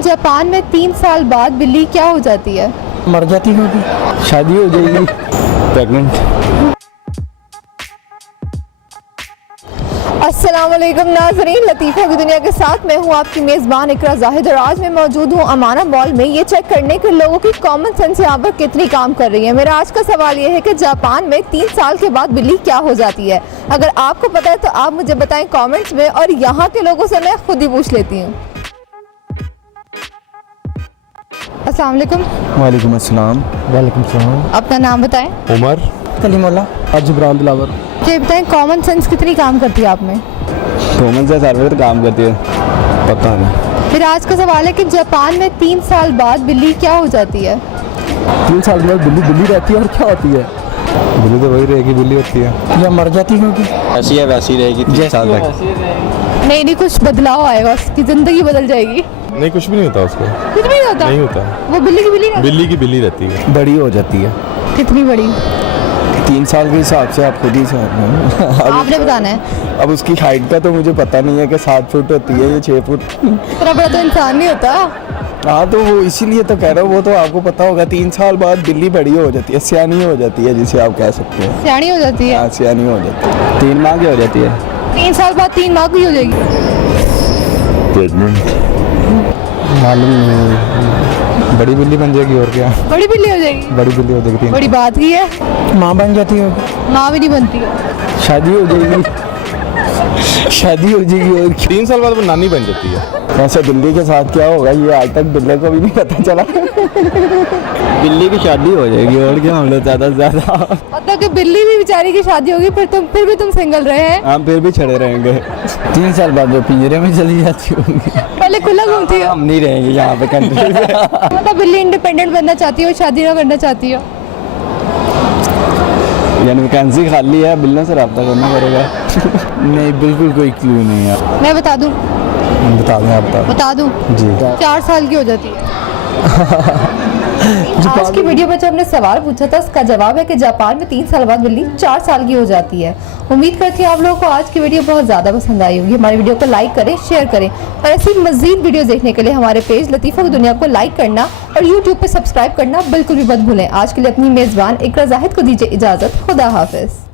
Japan में 3 साल बाद बिल्ली क्या हो जाती है? मर जाती होगी, शादी हो जाएगी, प्रेग्नेंट। अस्सलाम वालेकुम नाज़रीन, लतीफ़ा की दुनिया के साथ मैं हूँ आपकी मेज़बान इकरा जाहिद और आज मैं मौजूद हूँ अमाना मॉल में ये चेक करने के लोगों की कॉमन सेंस यहाँ पर कितनी काम कर रही है। मेरा आज का सवाल ये है कि जापान में 3 साल के बाद बिल्ली क्या हो जाती है? अगर आपको पता है तो आप मुझे बताएं कमेंट्स में और यहाँ के लोगों से मैं खुद ही पूछ लेती हूँ। अस्सलाम वालेकुम। वालेकुम अस्सलाम। वालेकुम सलाम। अपना नाम बताएं। उमर कलीमुल्लाह। अजबरान दिलावर। ये बताएं कॉमन सेंस कितनी काम करती है आप में? कॉमन सेंस हर वक्त काम करती है, पता नहीं। फिर आज का सवाल है कि जापान में 3 साल बाद बिल्ली क्या हो जाती है? 3 साल बाद बिल्ली रहती है और क्या होती है? बिल्ली तो वही रहेगी, बिल्ली होती है। या मर जाती होगी? ऐसी है वैसी रहेगी 3 साल तक। नहीं, कुछ बदलाव आएगा, उसकी ज़िंदगी बदल जाएगी। नहीं, कुछ भी नहीं होता उसको, कुछ भी नहीं होता? नहीं होता। वो बिल्ली की बिल्ली रहती है? बिल्ली की बिल्ली रहती है। बड़ी हो जाती है। कितनी बड़ी? 3 साल के हिसाब से आप खुद ही आपने बताना है। अब उसकी हाइट का तो मुझे पता नहीं है कि 7 फुट होती है या 6 फुट। इतना बड़ा तो इंसान नहीं होता। हाँ तो वो इसीलिए तो कह रहा हूँ, वो तो आपको पता होगा। 3 साल बाद बिल्ली बड़ी हो जाती है, सियानी हो जाती है, जिसे आप कह सकते हैं। सियानी हो जाती है? हाँ, सियानी हो जाती है। 3 माह की हो जाती है। 3 साल बाद 3 माह की हो जाएगी। मालूम नहीं, बड़ी बिल्ली बन जाएगी और क्या। बड़ी बिल्ली हो जाएगी? बड़ी बिल्ली हो जाएगी 3। बड़ी बात की है। माँ बन जाती होगी, माँ भी नहीं बनती है। शादी हो जाएगी, शादी हो जाएगी और 3 साल बाद वो नानी बन जाती है। वैसे बिल्ली के साथ क्या होगा ये आज तक बिल्ली को भी नहीं पता चला। बिल्ली की शादी हो जाएगी और क्या, हम लोग ज़्यादा से ज़्यादा। मतलब कि बिल्ली भी बेचारी की शादी होगी, फिर भी तुम सिंगल रहे हैं। हम फिर भी छड़े रहेंगे। 3 साल बाद वो पिंजरे में चली जाती होगी। पहले खुला घूमती हो। हम नहीं रहेंगे यहाँ पे कंट्री में। मतलब बिल्ली इंडिपेंडेंट बनना चाहती हो, शादी ना करना चाहती हो? यानी वैकेंसी खाली है, बिल्लों से रब्ता करना पड़ेगा। नहीं, बिल्कुल कोई क्लू नहीं है। मैं बता दूं? बता दें, आप बता दूं? जी। 4 साल की हो जाती है। आज की वीडियो में जो हमने सवाल पूछा था उसका जवाब है कि जापान में 3 साल बाद बिल्ली 4 साल की हो जाती है। उम्मीद करती हूँ आप लोगों को आज की वीडियो बहुत ज़्यादा पसंद आई होगी। हमारी वीडियो को लाइक करें, शेयर करें और ऐसी मजीद वीडियो देखने के लिए हमारे पेज लतीफ़ा की दुनिया को लाइक करना और यूट्यूब पे सब्सक्राइब करना बिल्कुल भी मत भूलें। आज के लिए अपनी मेज़बान इकरा जाहिद को दीजिए इजाज़त। खुदा हाफिज़।